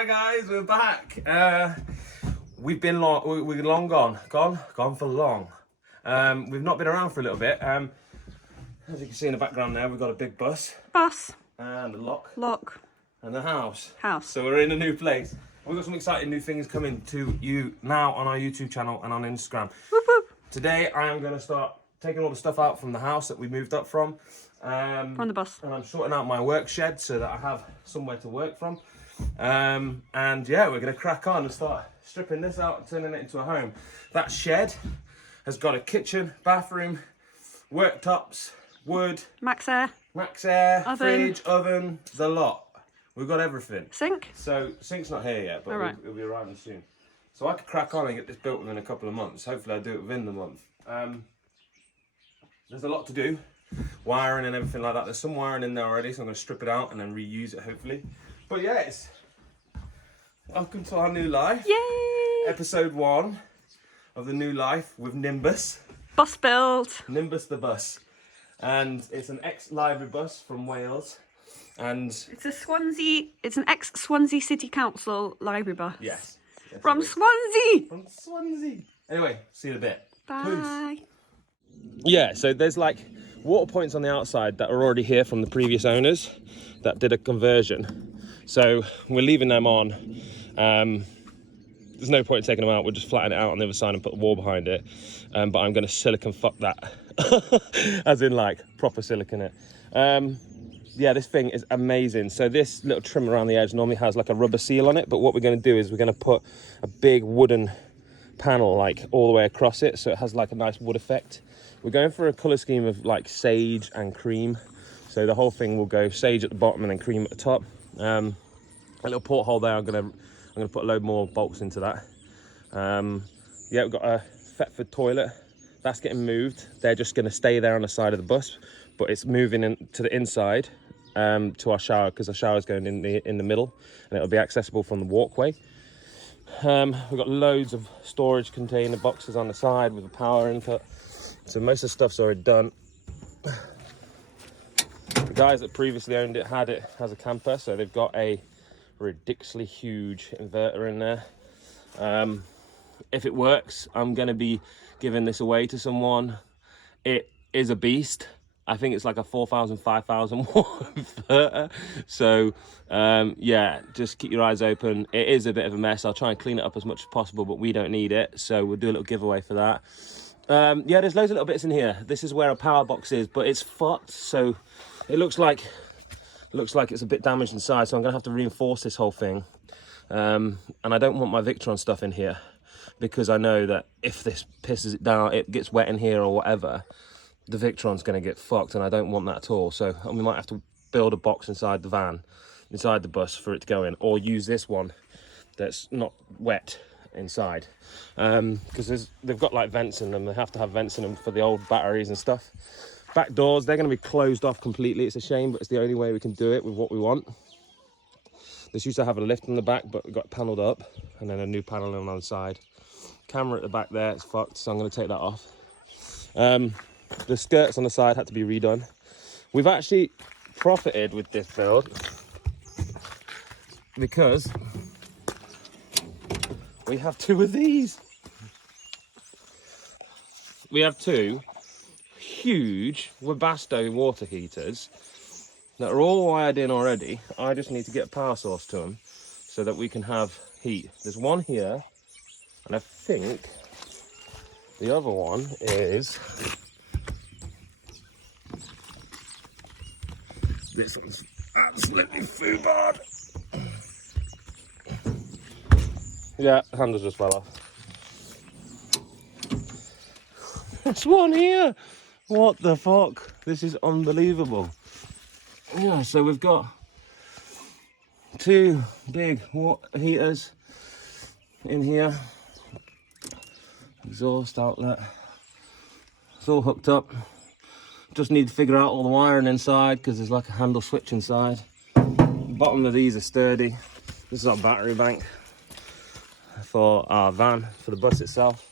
Hi guys, we're back. We've been we're long gone for long. We've not been around for a little bit. As you can see in the background there, we've got a big bus and a lock and a house. So we're in a new place. We've got some exciting new things coming to you now on our YouTube channel and on Instagram. Whoop, whoop. Today I am going to start taking all the stuff out from the house that we moved up from. From the bus. And I'm sorting out my work shed so that I have somewhere to work from. And yeah, we're going to crack on and start stripping this out and turning it into a home. That shed has got a kitchen, bathroom, worktops, wood, Max Air, oven. Fridge, oven, the lot. We've got everything. sink. So sink's not here yet, but it'll be arriving soon. So I could crack on and get this built within a couple of months. Hopefully I'll do it within the month. There's a lot to do. Wiring and everything like that. There's some wiring in there already, so I'm going to strip it out and then reuse it hopefully. But yeah, it's welcome to our new life. Yay! Episode 1 of the new life with Nimbus. Bus built. Nimbus the bus. And it's an ex-library bus from Wales. And It's an ex-Swansea City Council library bus. yes. From Swansea. From Swansea. Anyway, see you in a bit. Bye. Peace. Yeah, so there's like water points on the outside that are already here from the previous owners that did a conversion. So we're leaving them on. There's no point in taking them out. We'll just flatten it out on the other side and put the wall behind it. But I'm going to silicone fuck that. As in like proper silicone it. Yeah, this thing is amazing. So this little trim around the edge normally has like a rubber seal on it. But what we're going to do is we're going to put a big wooden panel like all the way across it. So it has like a nice wood effect. We're going for a colour scheme of like sage and cream. So the whole thing will go sage at the bottom and then cream at the top. A little porthole there. I'm gonna put a load more bolts into that. Yeah, we've got a Thetford toilet. That's getting moved. They're just gonna stay there on the side of the bus, but it's moving in to the inside to our shower because our shower's going in the middle, and it'll be accessible from the walkway. We've got loads of storage container boxes on the side with a power input. So most of the stuff's already done. The guys that previously owned it had it as a camper, so they've got a ridiculously huge inverter in there. If it works, I'm going to be giving this away to someone. It is a beast. I think it's like a 4,000, 5,000 watt inverter. So yeah, just keep your eyes open. It is a bit of a mess. I'll try and clean it up as much as possible, but we don't need it. So we'll do a little giveaway for that. Yeah, there's loads of little bits in here. This is where a power box is, but it's fucked. So it looks like it's a bit damaged inside. So I'm gonna have to reinforce this whole thing. And I don't want my Victron stuff in here because I know that if this pisses it down, it gets wet in here or whatever, the Victron's gonna get fucked, and I don't want that at all. So we might have to build a box inside the van, inside the bus for it to go in, or use this one that's not wet inside, because they've got like vents in them. They have to have vents in them for the old batteries and stuff. Back doors, they're going to be closed off completely. It's a shame, but it's the only way we can do it with what we want. This used to have a lift on the back, but it got panelled up, and then a new panel on the side. Camera at the back there, it's fucked, so I'm going to take that off. The skirts on the side had to be redone. We've actually profited with this build because we have 2 of these. We have 2 huge Webasto water heaters that are all wired in already. I just need to get a power source to them so that we can have heat. There's one here, and I think the other one is this one's absolutely foobarred. Yeah, the handles just fell off. There's one here. What the fuck? This is unbelievable. Yeah, so we've got 2 big water heaters in here. Exhaust outlet. It's all hooked up. Just need to figure out all the wiring inside because there's like a handle switch inside. The bottom of these are sturdy. This is our battery bank for our van, for the bus itself.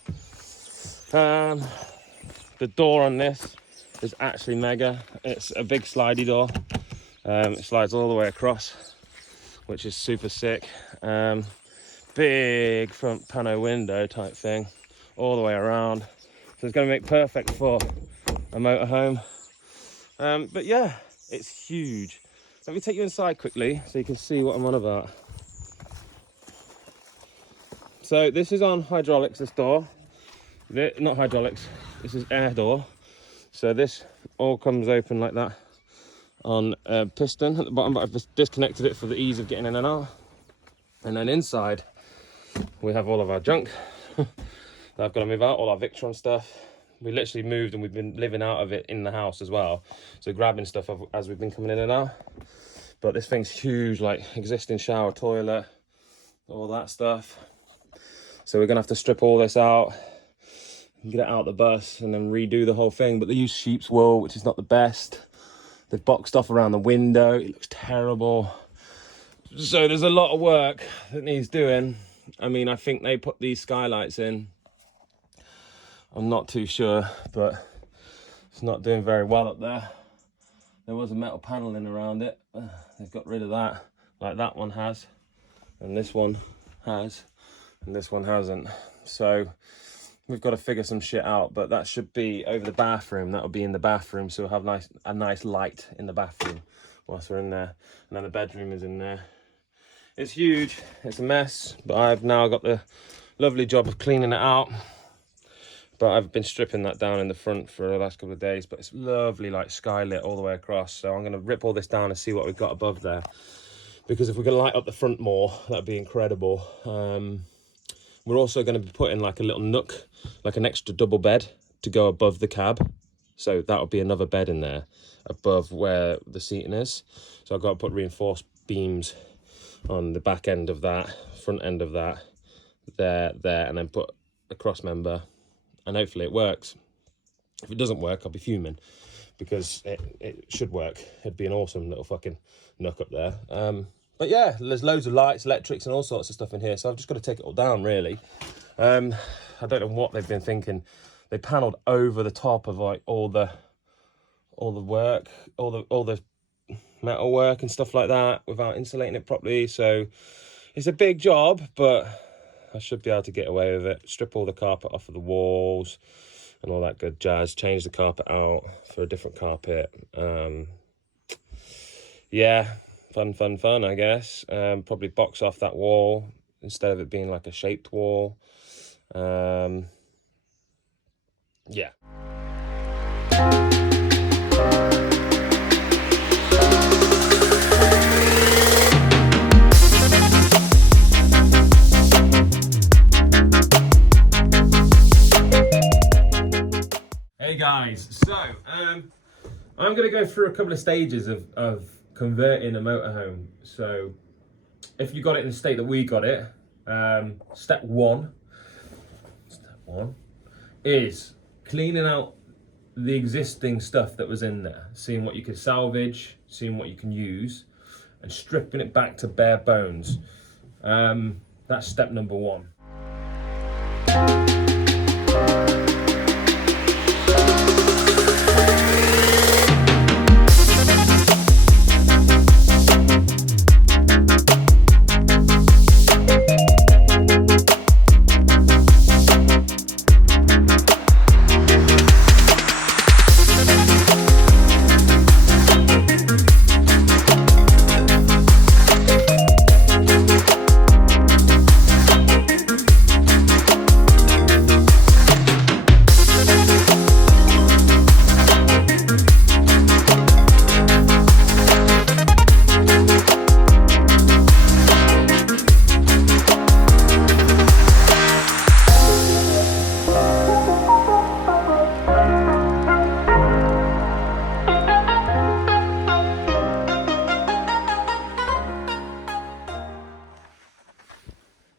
The door on this is actually mega. It's a big slidey door. It slides all the way across. which is super sick. Big front pano window type thing all the way around. So it's going to make perfect for a motorhome. But yeah, it's huge. Let me take you inside quickly so you can see what I'm on about. So this is on hydraulics, this door. Not hydraulics, this is air door. So this all comes open like that on a piston at the bottom, but I've just disconnected it for the ease of getting in and out. And then inside, we have all of our junk that I've got to move out, all our Victron stuff. We literally moved and we've been living out of it in the house as well. So grabbing stuff as we've been coming in and out. But this thing's huge, like existing shower, toilet, all that stuff. So we're gonna have to strip all this out, get it out the bus and then redo the whole thing. But they use sheep's wool, which is not the best. They've boxed off around the window. It looks terrible. So there's a lot of work that needs doing. I mean, I think they put these skylights in. I'm not too sure, but it's not doing very well up there. There was a metal paneling around it. They've got rid of that, like that one has, and this one has, and this one hasn't. So we've got to figure some shit out, but that should be over the bathroom. That'll be in the bathroom, so we'll have a nice light in the bathroom whilst we're in there. And then the bedroom is in there. It's huge, it's a mess, but I've now got the lovely job of cleaning it out. But I've been stripping that down in the front for the last couple of days, but it's lovely, like skylit all the way across. So I'm gonna rip all this down and see what we've got above there. Because if we can light up the front more, that'd be incredible. We're also gonna be putting like a little nook, like an extra double bed to go above the cab. So that'll be another bed in there above where the seating is. So I've got to put reinforced beams on the back end of that, front end of that, there, and then put a cross member. And hopefully it works. If it doesn't work, I'll be fuming because it should work. It'd be an awesome little fucking nook up there. But yeah, there's loads of lights, electrics and all sorts of stuff in here. So I've just got to take it all down really. I don't know what they've been thinking. They panelled over the top of like all the work, all the metal work and stuff like that without insulating it properly. So it's a big job, but I should be able to get away with it. Strip all the carpet off of the walls and all that good jazz. Change the carpet out for a different carpet. Yeah, fun, I guess. Probably box off that wall instead of it being like a shaped wall. Yeah. Hey guys, so I'm going to go through a couple of stages of converting a motorhome. So if you got it in the state that we got it, step one is cleaning out the existing stuff that was in there, seeing what you can salvage, seeing what you can use, and stripping it back to bare bones. That's step number one.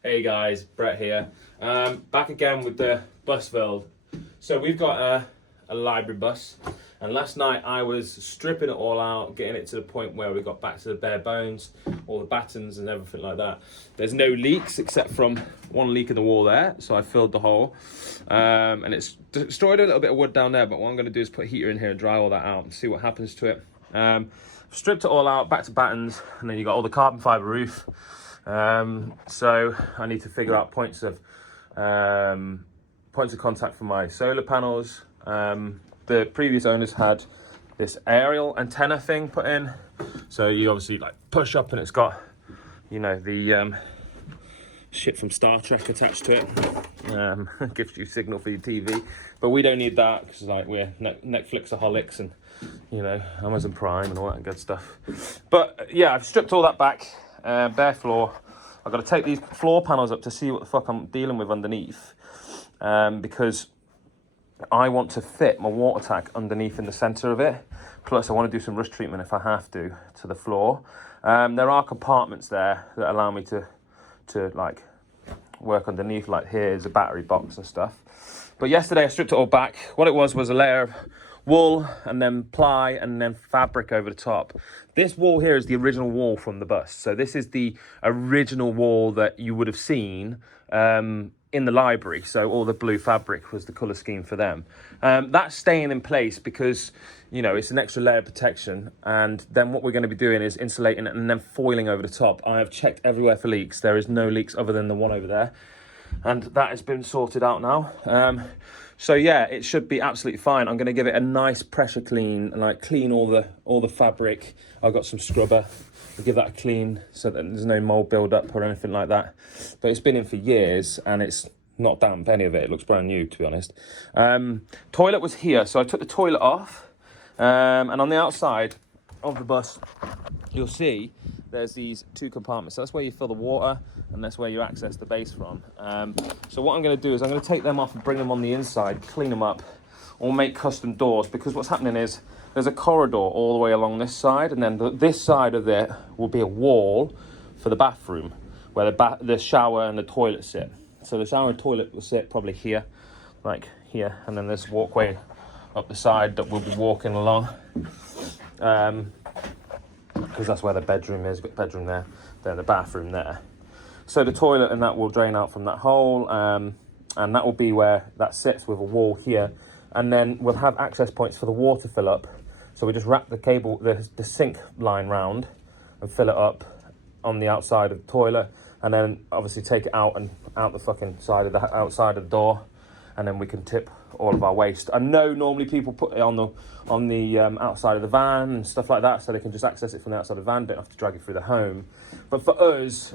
Hey guys, Brett here. Back again with the bus build. So we've got a library bus, and last night I was stripping it all out, getting it to the point where we got back to the bare bones, all the battens and everything like that. There's no leaks except from one leak in the wall there, so I filled the hole. And it's destroyed a little bit of wood down there, but what I'm going to do is put a heater in here and dry all that out and see what happens to it. stripped it all out, back to battens, and then you got all the carbon fibre roof. So I need to figure out points of contact for my solar panels. The previous owners had this aerial antenna thing put in, so you obviously like push up and it's got, you know, the shit from Star Trek attached to it. Gives you signal for your TV, but we don't need that because like we're Netflixaholics and, you know, Amazon Prime and all that good stuff. But yeah, I've stripped all that back, bare floor. I've got to take these floor panels up to see what the fuck I'm dealing with underneath, because I want to fit my water tank underneath in the centre of it. Plus I want to do some rust treatment if I have to the floor. There are compartments there that allow me to like work underneath, like here's a battery box and stuff. But yesterday I stripped it all back. What it was a layer of wool and then ply and then fabric over the top. This wall here is the original wall from the bus. So this is the original wall that you would have seen in the library. So all the blue fabric was the colour scheme for them. That's staying in place because, you know, it's an extra layer of protection. And then what we're going to be doing is insulating it and then foiling over the top. I have checked everywhere for leaks. There is no leaks other than the one over there. And that has been sorted out now. So yeah, it should be absolutely fine. I'm going to give it a nice pressure clean and like clean all the fabric. I've got some scrubber. I'll give that a clean so that there's no mold build up or anything like that. But it's been in for years and it's not damp, any of it. It looks brand new, to be honest. Toilet was here, so I took the toilet off. And on the outside of the bus, you'll see there's these two compartments. So that's where you fill the water and that's where you access the base from. So what I'm going to do is I'm going to take them off and bring them on the inside, clean them up, or make custom doors, because what's happening is there's a corridor all the way along this side, and then this side of it will be a wall for the bathroom where the shower and the toilet sit. So the shower and toilet will sit probably here, like here, and then there's a walkway up the side that we'll be walking along. Because that's where the bedroom is. Got the bedroom there, then the bathroom there. So the toilet and that will drain out from that hole, and that will be where that sits with a wall here. And then we'll have access points for the water fill up. So we just wrap the cable, the sink line round and fill it up on the outside of the toilet, and then obviously take it out and out the fucking side of the outside of the door, and then we can tip all of our waste. I know normally people put it on the outside of the van and stuff like that, so they can just access it from the outside of the van, don't have to drag it through the home. But for us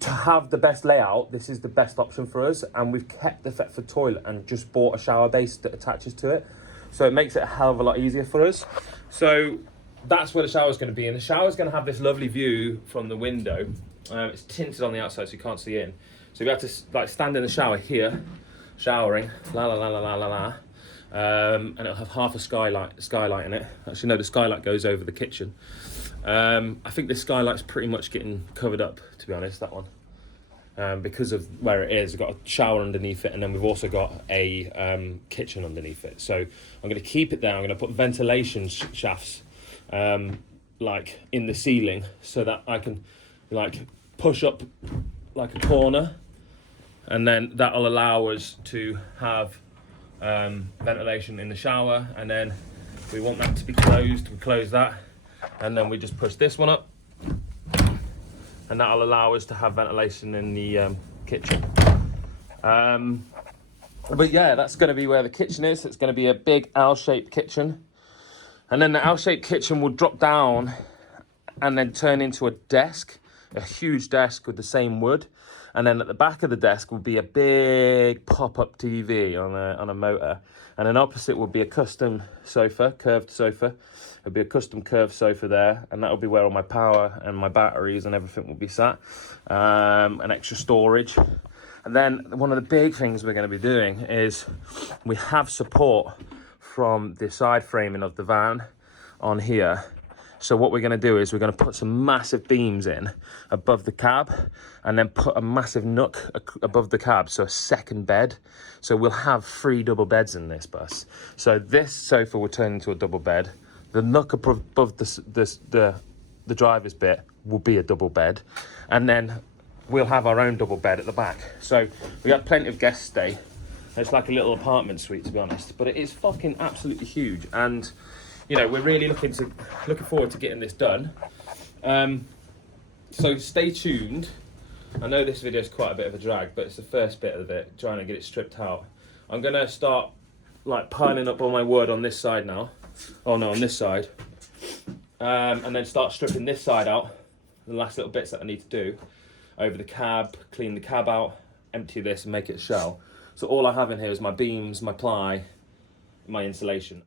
to have the best layout, this is the best option for us, and we've kept the Thetford toilet and just bought a shower base that attaches to it, so it makes it a hell of a lot easier for us. So that's where the shower's going to be, and the shower's going to have this lovely view from the window. It's tinted on the outside so you can't see in, so we have to like stand in the shower here, showering, la la la la la la la, and it'll have half a skylight in it. Actually no, the skylight goes over the kitchen. I think this skylight's pretty much getting covered up, to be honest, that one, because of where it is. We've got a shower underneath it, and then we've also got a kitchen underneath it. So I'm going to keep it there. I'm going to put ventilation shafts like in the ceiling so that I can like push up like a corner, and then that'll allow us to have ventilation in the shower. And then we want that to be closed, we close that, and then we just push this one up, and that'll allow us to have ventilation in the kitchen. But yeah, that's going to be where the kitchen is. It's going to be a big L-shaped kitchen, and then the L-shaped kitchen will drop down and then turn into a desk, a huge desk with the same wood. And then at the back of the desk will be a big pop-up TV on a motor. And then opposite will be a custom sofa, curved sofa. It'll be a custom curved sofa there. And that'll be where all my power and my batteries and everything will be sat. And extra storage. And then one of the big things we're going to be doing is we have support from the side framing of the van on here. So what we're going to do is we're going to put some massive beams in above the cab, and then put a massive nook above the cab, so a second bed. So we'll have 3 double beds in this bus. So this sofa will turn into a double bed. The nook above the driver's bit will be a double bed, and then we'll have our own double bed at the back. So we got plenty of guest stay. It's like a little apartment suite, to be honest, but it is fucking absolutely huge. And you know, we're really looking forward to getting this done. So stay tuned. I know this video is quite a bit of a drag, but it's the first bit of it, trying to get it stripped out. I'm gonna start like piling up all my wood on this side now. Oh no, on this side. And then start stripping this side out, the last little bits that I need to do over the cab, clean the cab out, empty this and make it a shell. So all I have in here is my beams, my ply, my insulation.